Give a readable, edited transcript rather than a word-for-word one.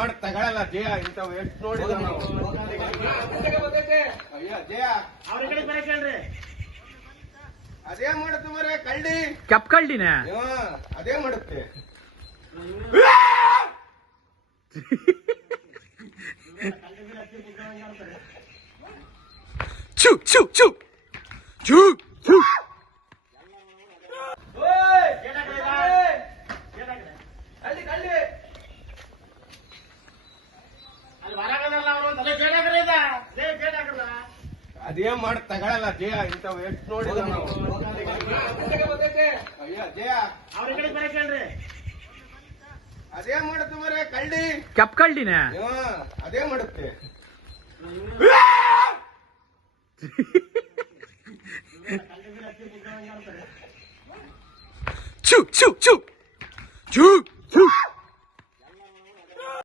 ಮಾಡಿ ತಗೊಳಲ್ಲ ಜಯ ಇಂಥವು ಎಷ್ಟು ನೋಡಿದ ನಾವು. ಅಯ್ಯ ಜಯ ಅವ್ರ ಕಡೆ ಬರ ಕೇಳ್ರಿ. ಅದೇ ಮಾಡುತ್ತೆ ಮರೆ ಕಳ್ಳಿ ಕೆಪ್ ಕಳ್ಳಿನೇ ಅದೇ ಮಾಡುತ್ತೆ. ಚು ಚು ಚು ಚು ಚು ಕಳ್ಳಿ ಕಳ್ಳಿ ಅಲ್ಲಿ ಹೊರಗದಲ್ಲ ಅವರು ತಲೆ ಕೇಳಾಕ್ರೆ ಇದ ಗೇಟ್ ಹಾಕಲ್ಲ. ಅದೇ ಮಾಡಿ ತಗೊಳಲ್ಲ ಜಯ ಇಂಥವು ಎಷ್ಟು ನೋಡಿದ ನಾವು. ಅಯ್ಯ ಜಯ ಅವ್ರ ಕಡೆ ಬರ ಕೇಳ್ರಿ. ಅದೇ ಮಾಡುತ್ತೆ ಮರೆ ಕಳ್ಳಿ ಕೆಪ್ ಕಳ್ಳಿನೇ ಅದೇ ಮಾಡುತ್ತೆ. ಚು ಚು ಚು ಚು